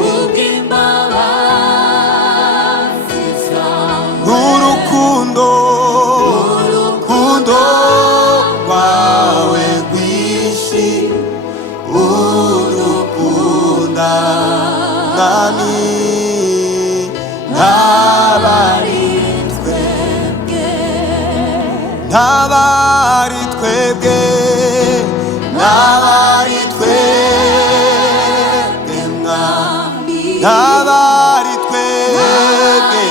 kubw'imbabazi zawe, urukundo rwawe rwinshi urukunda mwami, ntabari twebwe, ntabari twebwe, ntabari twebwe mwami, ntabari twebwe,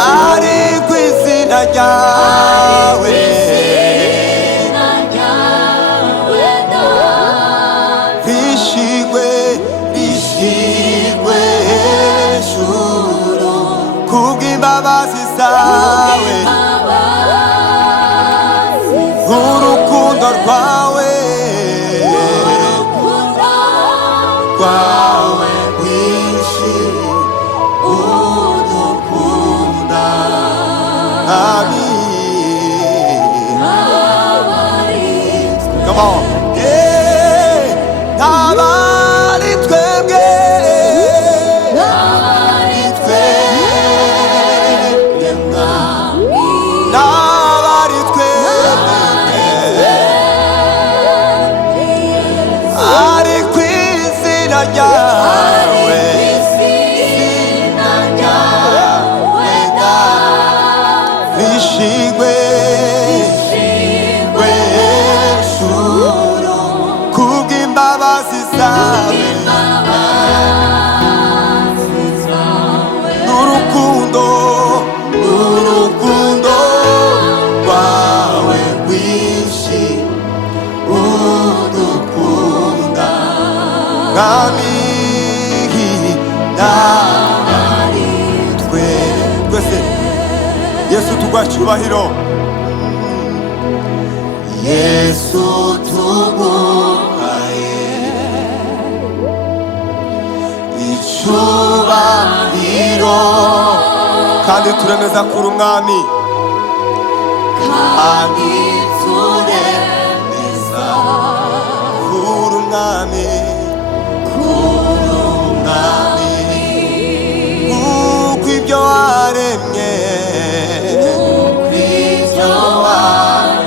ari ku izina ryawe, rishigwe hejuru kubw'imbabazi zawe, urukundo rwawe rwinshi udukunda mwami. Come on. Ntabari twebwe, ntabari twebwe mwami, ntabari twebwe, ari ku izina ryawe, rishigwe hejuru kubw'imbabazi zawe, n'urukundo rwawe rwinshi udukunda mwami, ntabari twese. Yesu tugwa cyubahiro, Yesu tuguhaye icyubahiro, kandi turemeza kuri umwami, kandi turemeza kuri umwami.